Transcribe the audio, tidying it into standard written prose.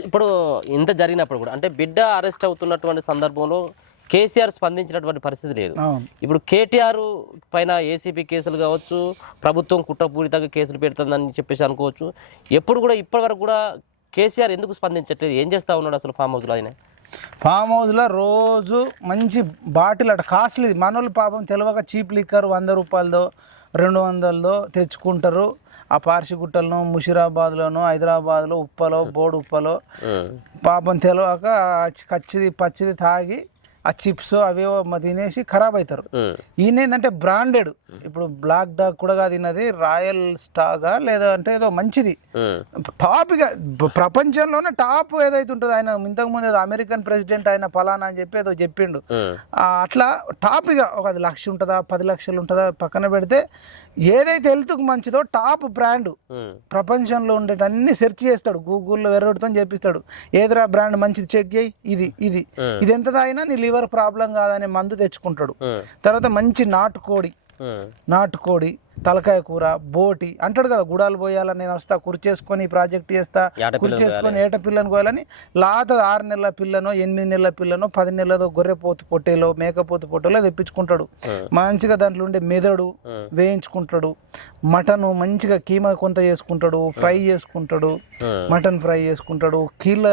ఇప్పుడు ఇంత జరిగినప్పుడు కూడా అంటే బిడ్డ అరెస్ట్ అవుతున్నటువంటి సందర్భంలో కేసీఆర్ స్పందించినటువంటి పరిస్థితి లేదు. ఇప్పుడు కేటీఆర్ పైన ఏసీపీ కేసులు కావచ్చు, ప్రభుత్వం కుట్రపూరితంగా కేసులు పెడుతుందని చెప్పేసి అనుకోవచ్చు. ఎప్పుడు కూడా ఇప్పటి వరకు కూడా కేసీఆర్ ఎందుకు స్పందించట్లేదు? ఏం చేస్తూ ఉన్నాడు అసలు ఫామ్ హౌస్లో? ఆయన ఫామ్ హౌస్లో రోజు మంచి బాటిల్ అట కాస్ట్లీ మనోళ్ళు పాపం తెలియక చీప్ లిక్కర్ 100 రూపాయలదో 200లదో తెచ్చుకుంటారు. ఆ పార్సిగుట్టలను, ముషిరాబాద్లోను, హైదరాబాద్లో ఉప్పలో, బోర్డు ఉప్పలో పాపం తెలియక పచ్చిది తాగి ఆ చిప్స్ అవేవో తినేసి ఖరాబ్ అవుతారు. ఈయన ఏంటంటే బ్రాండెడ్, ఇప్పుడు బ్లాక్ డాగ్ కూడా తిన్నది రాయల్ స్టాగా లేదంటే ఏదో మంచిది టాప్, ఇక ప్రపంచంలోనే టాప్ ఏదైతే ఉంటుందో. ఆయన ఇంతకుముందు ఏదో అమెరికన్ ప్రెసిడెంట్ ఆయన ఫలానా అని చెప్పి ఏదో చెప్పిండు. అట్లా టాప్, ఇక ఒక 1 లక్ష ఉంటుందా 10 లక్షలు ఉంటుందా పక్కన పెడితే ఏదైతే హెల్త్కు మంచిదో టాప్ బ్రాండ్ ప్రపంచంలో ఉండేటి అన్ని సెర్చ్ చేస్తాడు, గూగుల్లో వెర్రడితో చెప్పిస్తాడు. ఏదిరా బ్రాండ్ మంచిది చెక్ చేయి, ఇది ఎంత తాగినా నీ లివర్ ప్రాబ్లం కాదనే మందు తెచ్చుకుంటాడు. తర్వాత మంచి నాటుకోడి తలకాయ కూర, బోటి అంటాడు కదా, గుడాలు పోయాలని నేను వస్తా, కుర్చేసుకొని ప్రాజెక్ట్ చేస్తా, కుర్చేసుకొని ఏట పిల్లని కోయాలని లాత 6 నెలల పిల్లనో 8 నెలల పిల్లనో 10 నెలలదో గొర్రెపోతు పొట్టేలో మేకపోతు పొట్టేలో తెప్పించుకుంటాడు. మంచిగా దాంట్లో ఉండే మెదడు వేయించుకుంటాడు. మటన్ మంచిగా కీమా కొంత చేసుకుంటాడు, ఫ్రై చేసుకుంటాడు, మటన్ ఫ్రై చేసుకుంటాడు. కీళ్ళ